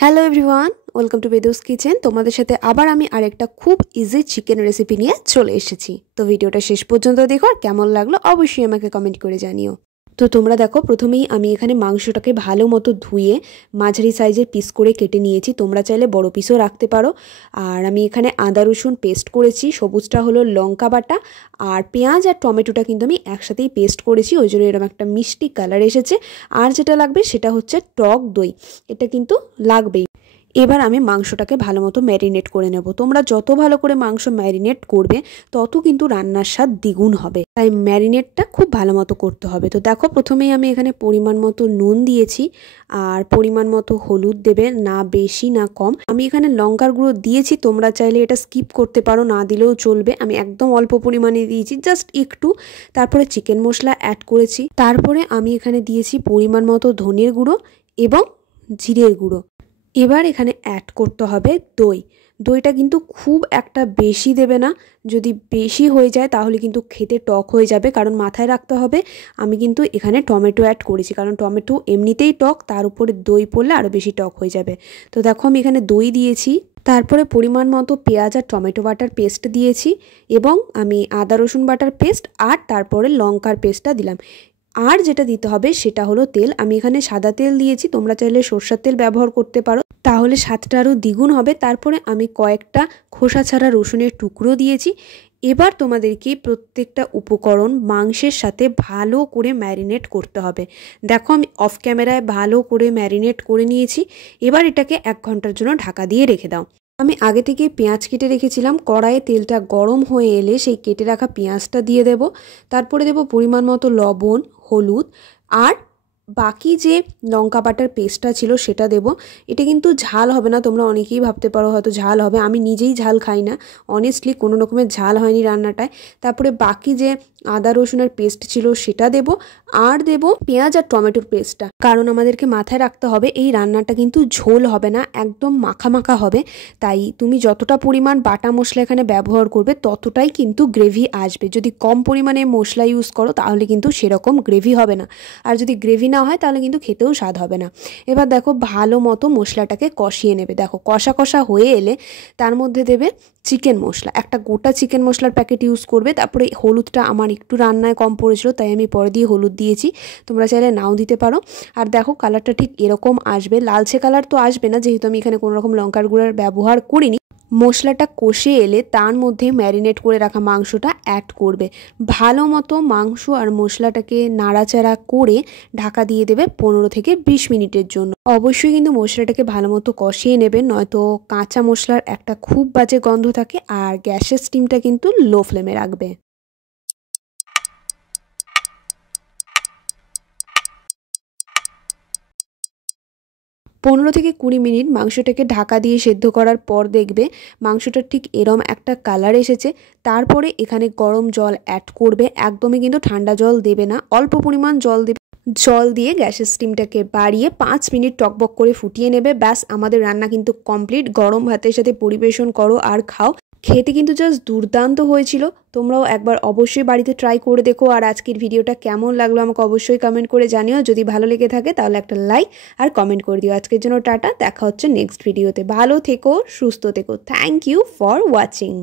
Hello everyone, welcome to Bedu's kitchen. তোমাদের সাথে আবার আমি আরেকটা খুব ইজি চিকেন রেসিপি নিয়ে চলে এসেছি। তো ভিডিওটা শেষ পর্যন্ত দেখো, আর কেমন লাগলো অবশ্যই আমাকে কমেন্ট করে জানিও। তো তোমরা দেখো, প্রথমেই আমি এখানে মাংসটাকে ভালো মতো ধুয়ে মাঝারি সাইজের পিস করে কেটে নিয়েছি। তোমরা চাইলে বড় পিসও রাখতে পারো। আর আমি এখানে আদা রসুন পেস্ট করেছি, সবুজটা হলো লঙ্কা বাটা, আর পেঁয়াজ আর টমেটোটা কিন্তু আমি একসাথেই পেস্ট করেছি, ওই জন্য এরকম একটা মিষ্টি কালার এসেছে। আর যেটা লাগবে সেটা হচ্ছে টক দই, এটা কিন্তু লাগবেই। এবার আমি মাংসটাকে ভালো মতো ম্যারিনেট করে নেব। তোমরা যত ভালো করে মাংস ম্যারিনেট করবে তত কিন্তু রান্নার স্বাদ দ্বিগুণ হবে, তাই ম্যারিনেটটা খুব ভালো মতো করতে হবে। তো দেখো, প্রথমেই আমি এখানে পরিমাণ মতো নুন দিয়েছি, আর পরিমাণ মতো হলুদ দেবে, না বেশি না কম। আমি এখানে লঙ্কার গুঁড়ো দিয়েছি, তোমরা চাইলে এটা স্কিপ করতে পারো, না দিলেও চলবে। আমি একদম অল্প পরিমাণে দিয়েছি, জাস্ট একটু। তারপরে চিকেন মশলা অ্যাড করেছি, তারপরে আমি এখানে দিয়েছি পরিমাণ মতো ধনের গুঁড়ো এবং জিরের গুঁড়ো। এবার এখানে অ্যাড করতে হবে দই। দইটা কিন্তু খুব একটা বেশি দেবে না, যদি বেশি হয়ে যায় তাহলে কিন্তু খেতে টক হয়ে যাবে। কারণ মাথায় রাখতে হবে আমি কিন্তু এখানে টমেটো অ্যাড করেছি, কারণ টমেটো এমনিতেই টক, তার উপরে দই পড়লে আরও বেশি টক হয়ে যাবে। তো দেখো, আমি এখানে দই দিয়েছি, তারপরে পরিমাণ মতো পেঁয়াজ আর টমেটো বাটার পেস্ট দিয়েছি, এবং আমি আদা রসুন বাটার পেস্ট, আর তারপরে লঙ্কার পেস্টটা দিলাম। আর যেটা দিতে হবে সেটা হলো তেল। আমি এখানে সাদা তেল দিয়েছি, তোমরা চাইলে সরষের তেল ব্যবহার করতে পারো, তাহলে স্বাদটা আরও দ্বিগুণ হবে। তারপরে আমি কয়েকটা খোসা ছাড়া রসুনের টুকরো দিয়েছি। এবার তোমাদেরকে প্রত্যেকটা উপকরণ মাংসের সাথে ভালো করে ম্যারিনেট করতে হবে। দেখো, আমি অফ ক্যামেরায় ভালো করে ম্যারিনেট করে নিয়েছি। এবার এটাকে 1 ঘন্টার জন্য ঢাকা দিয়ে রেখে দাও। আমি আগে থেকে পেঁয়াজ কেটে রেখেছিলাম, কড়াইয়ে তেলটা গরম হয়ে এলে সেই কেটে রাখা পেঁয়াজটা দিয়ে দেব। তারপরে দেব পরিমাণ মতো লবণ, হলুদ, আর বাকি যে লঙ্কা বাটার পেস্টটা ছিল সেটা দেব। এটা কিন্তু ঝাল হবে না, তোমরা অনেকেই ভাবতে পারো হয়তো ঝাল হবে, আমি নিজেই ঝাল খাই না, অনেস্টলি কোনো রকমের ঝাল হয়নি রান্নাটায়। তারপরে বাকি যে আদা রসুনের পেস্ট ছিল সেটা দেব, আর দেব পেঁয়াজ আর টমেটোর পেস্টটা। কারণ আমাদেরকে মাথায় রাখতে হবে এই রান্নাটা কিন্তু ঝোল হবে না, একদম মাখা মাখা হবে। তাই তুমি যতটা পরিমাণ বাটা মশলা এখানে ব্যবহার করবে ততটাই কিন্তু গ্রেভি আসবে। যদি কম পরিমাণে মশলা ইউজ করো তাহলে কিন্তু সেরকম গ্রেভি হবে না, আর যদি গ্রেভি না হয় তাহলে কিন্তু খেতেও স্বাদ হবে না। এবার দেখো, ভালো মতো মশলাটাকে কষিয়ে নেবে। দেখো, কষা কষা হয়ে এলে তার মধ্যে দেবে চিকেন মশলা, একটা গোটা চিকেন মশলার প্যাকেট ইউজ করবে। তারপরে হলুদটা আমার একটু রান্নায় কম পড়েছিল, তাই আমি পরে দিয়ে হলুদ দিয়েছি, তোমরা চাইলে নাও দিতে পারো। আর দেখো, কালারটা ঠিক এরকম আসবে, লালচে কালার তো আসবে না, যেহেতু আমি এখানে কোনো রকম লঙ্কার গুঁড়ার ব্যবহার করিনি। মশলাটা কষে এলে তার মধ্যে ম্যারিনেট করে রাখা মাংসটা অ্যাড করবে। ভালো মতো মাংস আর মশলাটাকে নাড়াচাড়া করে ঢাকা দিয়ে দেবে 15 থেকে 20 মিনিটের জন্য। অবশ্যই কিন্তু মশলাটাকে ভালো মতো কষিয়ে নেবে, নয়তো কাঁচা মশলার একটা খুব বাজে গন্ধ থাকে। আর গ্যাসের স্টিমটা কিন্তু লো ফ্লেমে রাখবে। 15 থেকে 20 মিনিট মাংসটাকে ঢাকা দিয়ে সেদ্ধ করার পর দেখবে মাংসটা ঠিক এরম একটা কালার এসেছে। তারপরে এখানে গরম জল অ্যাড করবে, একদমই কিন্তু ঠান্ডা জল দেবে না, অল্প পরিমাণ জল দেবে। জল দিয়ে গ্যাসের স্টিমটাকে বাড়িয়ে 5 মিনিট টকবক করে ফুটিয়ে নেবে। ব্যাস, আমাদের রান্না কিন্তু কমপ্লিট। গরম ভাতের সাথে পরিবেশন করো আর খাও, খেতে কিন্তু জাস্ট দুর্দান্ত হয়েছিল। তোমরাও একবার অবশ্যই বাড়িতে ট্রাই করে দেখো। আর আজকের ভিডিওটা কেমন লাগলো আমাকে অবশ্যই কমেন্ট করে জানিও। যদি ভালো লেগে থাকে তাহলে একটা লাইক আর কমেন্ট করে দিও। আজকের জন্য টাটা, দেখা হচ্ছে নেক্সট ভিডিওতে। ভালো থেকো, সুস্থ থেকো। Thank you for watching.